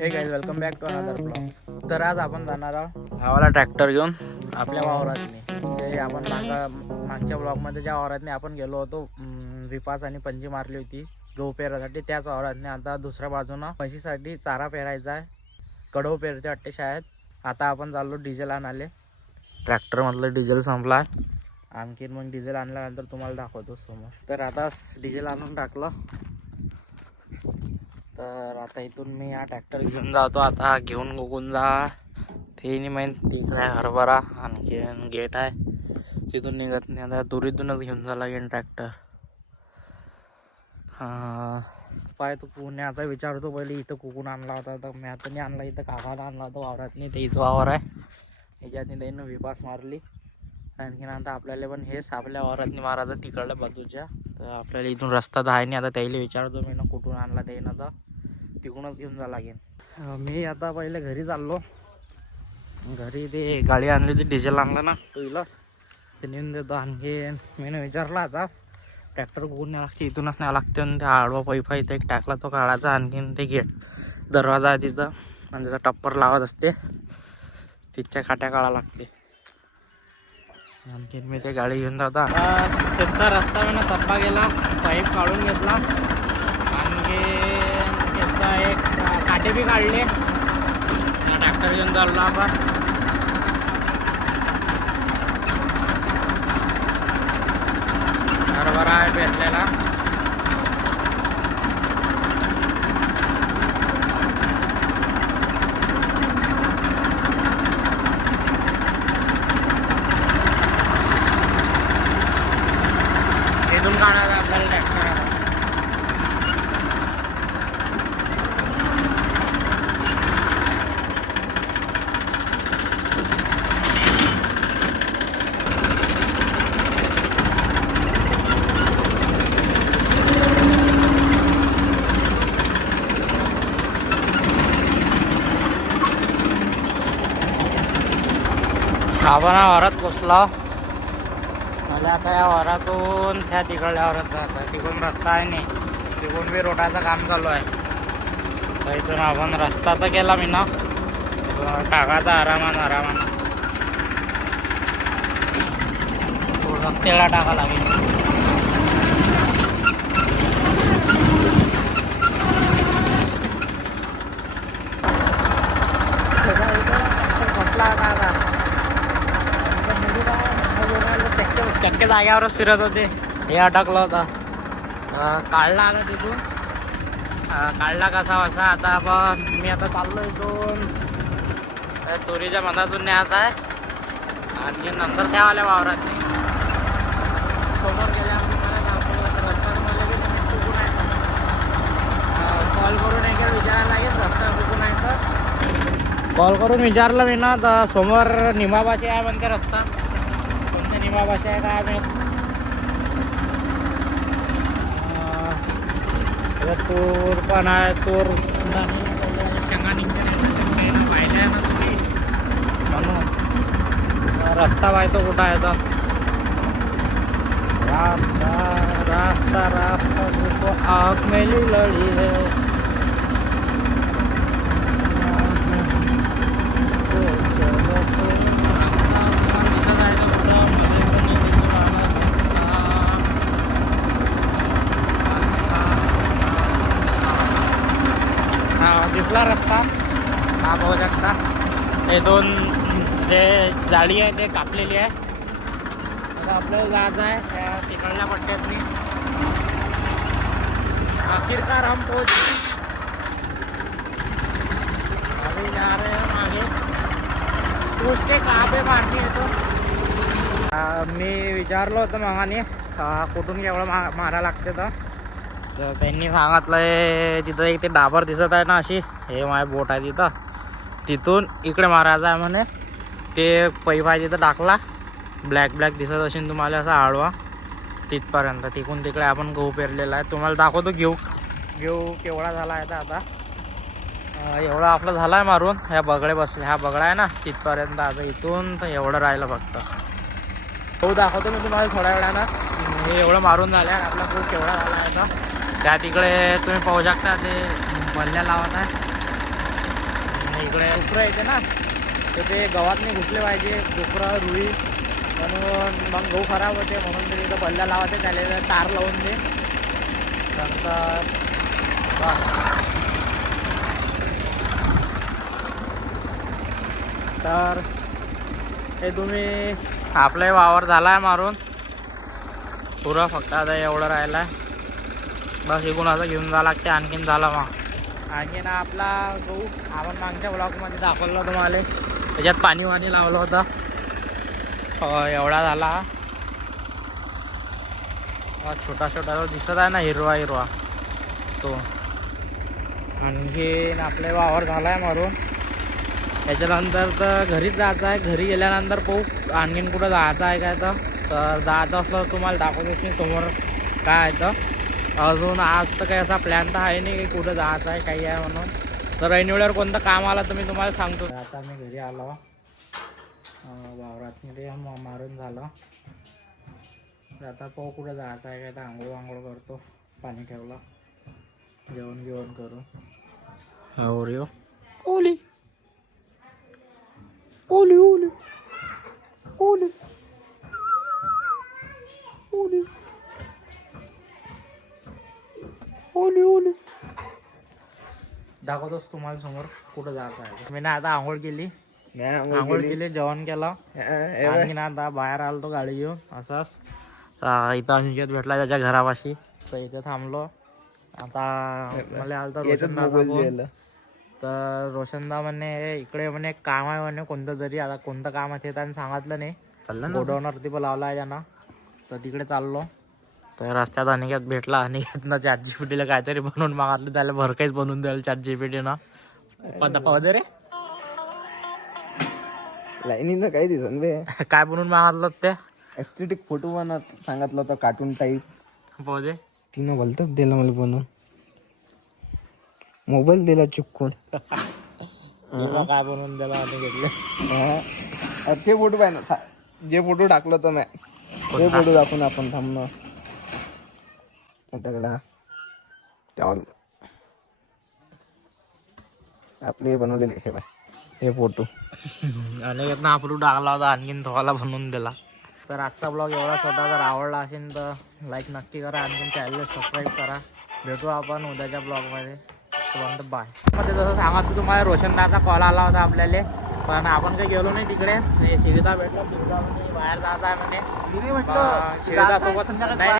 Hey guys welcome back to another blog तर आज आपण जाणार आहोत गावाला ट्रॅक्टर घेऊन आपल्या वावरातने. जे आपण मागा मागच्या ब्लॉगमध्ये ज्या वावरातने आपण गेलो होतो विपास आणि पंजी मारली होती गहू पेरासाठी त्याच वावरातने आता दुसऱ्या बाजूनं म्हशीसाठी चारा पेरायचा आहे. कडव पेरते वाटते शाळेत. आता आपण चाललो डिझेल आणाले ट्रॅक्टरमधलं डिझेल संपला आहे आणखीन मग डिझेल आणल्यानंतर तुम्हाला दाखवतो समोर. तर आता डिझेल आणून टाकलं. तर आता इथून मी हा ट्रॅक्टर घेऊन जातो. आता घेऊन गोगून जा. ते नाही माहीत तिकडे आहे हरभरा आणखीन गेट आहे. तिथून निघत नाही. आता दुरीतूनच घेऊन जा लागेल ट्रॅक्टर हां. पाय तो पुण्याचा विचारतो पहिले इथं कुकून आणला होता. तर मी आता नाही आणला. इथं काकाला आणला होता. वावरात नाही. ते इथं वावर आहे. याच्यातनी त्यानं विपास मारली. आणखीन आता आपल्याला पण हेच आपल्या वावरातनी मारायचं. तिकडल्या बाजूच्या. तर आपल्याला इथून रस्ता तर आहे नाही. आता त्याला विचारतो मी ना कुठून आणला त्यानं तर. तिकडूनच घेऊन जा लागेल मी आता पहिले घरी चाललो. घरी ते गाडी आणली होती डिझेल आणलं ना टू व्हीलर ते नेऊन देतो आणखी मी विचारलं आता. ट्रॅक्टर कुठून न्यावं लागते इथूनच न्यावं लागते. आणि ते आडवा पैपा इथे एक टाकला तो काढायचा आणखीन ते गेट दरवाजा आहे तिथं आणि त्याचा टप्पर लावत असते. तिथच्या काट्या काढा लागते. आणखीन मी ते गाडी घेऊन जातो. आता त्यांचा रस्ता मी ना गेला पाईप काढून घेतला आणखी त्याचा एक काटे बी काढले. ट्रॅक्टर घेऊन चाललो आपण. हरभरा आहे पेरलेला इथून काढायचं आपल्याला ट्रॅक्टर आपण हा वरात पोचलो मला आता या वरातून त्या तिकडल्या वरात जायचं तिकडून रस्ता आहे नाही. तिकडून बी रोडाचं काम चालू आहे. तर इथून आपण रस्ता तर केला मी ना. टाकाचा टाकायचा आरामान आरामान. थोडं तेला टाका लागेल. चक्के जाग्यावरच फिरत होते. हे अटकलं होता. काढला आता तिथून. काढला कसा वसा. आता आपण मी आता चाललो इथून. चोरीच्या तुरीच्या न्यायचा आहे. आणि नंतर ठेवाल्या वावरात. समोर गेल्यावर चुकून कॉल करून एक विचारायला लागेल रस्ता चुकून आहे तर. कॉल करून विचारलं मी ना तर समोर निमाबाशी आहे म्हणते रस्ता. कोणत्या निमाबाशी आहे काय माहीत अं, त्याच्यात तूर पण आहे तूर. शेंगा निघते नाही ना पाहिलं आहे ना तुम्ही म्हणून अं, रस्ता पाहतो कुठं आहे तर रास्ता रास्ता रास्ता देखो आग मेली लढी है हा रस्ता. हा बघू शकता. हे दोन जे जाळी आहे ते कापलेली आहे. आता आपल्याला जायचं आहे त्या तिकडल्या पट्ट्यातली. आखिरकार हम पोच अभी जा रहे हैं आगे पूछते कहाँ पे तो. मी विचारलं होतं मगाने कुठून केवढं मा मारा लागते तर तर त्यांनी सांगितलंय तिथं एक ते डाबर दिसत आहे ना अशी. हे माय बोट आहे तिथं. तिथून इकडे मारायचं आहे म्हणे. ते पैपा तिथं टाकला. ब्लॅक ब्लॅक दिसत असेल तुम्हाला असा आडवा. तिथपर्यंत तिकून तिकडे आपण गहू पेरलेला आहे. तुम्हाला दाखवतो घेऊ. घेऊ केवढा झाला आहे तर आता. एवढा आपलं झाला आहे मारून. ह्या बगडे बसले ह्या बगडा आहे ना तिथपर्यंत आता इथून तर एवढं राहिलं फक्त. गहू दाखवतो मी तुम्हाला थोड्या वेळानं. हे एवढं मारून झालं आहे आपला गहू केवढा झाला आहे तर त्या तिकडे तुम्ही पाहू शकता ते बल्ल्या लावत आहे इकडे डुकरं येते ना. तर ते गव्हात घुसले पाहिजे. डुकरं रुई म्हणून मग गहू खराब होते म्हणून ते तिथं बल्ल्या लावते. त्याला तार लावून दे. नंतर तर हे तुम्ही आपलाही वावर झाला आहे मारून. पुरा फक्त आता एवढं राहिलं आहे बस इकडून असं घेऊन जावं लागते आणखीन झाला मग. आणखीन आपला गहू आपण मागच्या ब्लॉकमध्ये दाखवलं तुम्हाला. त्याच्यात पाणी वाणी लावलं होतं. हो, एवढा झाला. हा छोटा छोटा जो दिसत आहे ना हिरवा हिरवा. तो. आणखीन आपले वावर झाला आहे मारून. त्याच्यानंतर तर घरीच जायचं आहे. घरी गेल्यानंतर पाहू आणखीन कुठं जायचं आहे काय तर. जायचं असलं तुम्हाला दाखवतो मी समोर काय आहे तर. अजून आज तर काही असा प्लॅन तर आहे नाही की कुठं जायचं आहे काही आहे म्हणून. तर ऐनवेळेवर कोणतं काम आलं तर मी तुम्हाला सांगतो. आता मी घरी आलो. वावरात ते म- मारून झालं. आता पाहू कुठं जायचं आहे काय तर आंघोळ वांघोळ करतो पाणी ठेवलं. जेवण जेवण करू. हो रे ओली. ओली ओली. ओली. ओली. ओली ओली दाखवतोस तुम्हाला समोर कुठं जायचं आहे. मी ना आता आंघोळ केली. आंघोळ केली. जेवण केलं. आता बाहेर आलो तो गाडी घेऊन. असाच. इथं अनिकेत भेटला त्याच्या घरापाशी. तर इथे थांबलो. आता मला आलता रोशनदाचा फोन. तर रोशनदा म्हणे इकडे म्हणे काम आहे म्हणे कोणतं तरी. आता कोणतं काम आहे ते त्यांनी सांगितलं नाही. गोडाऊनवरती पण लावला आहे त्यांना. तर तिकडे चाललो. तर रस्त्यात अनिकेत भेटला. अनिकेतनं चॅट जीपीटीला काहीतरी बनवून मागितलं. त्याला भरकाईच बनवून द्यायला चॅट जीपीटीनं पदा रे. लाईनीनं काही दिसन बे काय बनवून मागितलं ते? एस्थेटिक फोटो बनत सांगितलं होतं कार्टून टाईप पौदे तिनं भलतच दिलं मला बनवून. मोबाईल दिला चुकून. काय बनवून द्यायला अनिकेतले. ते फोटो पाहिजे जे फोटो टाकलं होतं मी. ते फोटो दाखवून आपण थांबणं दगडा त्यावर आपले बनवलेले हे बाय हे फोटो. अनिकेतनं आपलू टाकला होता आणखीन धोला बनवून दिला. तर आजचा ब्लॉग एवढा स्वतः जर आवडला असेल तर लाईक नक्की करा आणखीन चॅनलला सबस्क्राईब करा. भेटू आपण उद्याच्या ब्लॉगमध्ये तोपर्यंत बायमध्ये जसं सांगत तुम्हाला रोशनदाचा कॉल आला होता आपल्याला. पण आपण काही गेलो नाही तिकडे. शिरिता भेटलो. शिरिता म्हणे बाहेर जायचं आहे म्हणे. शिरिता सोबत नाही.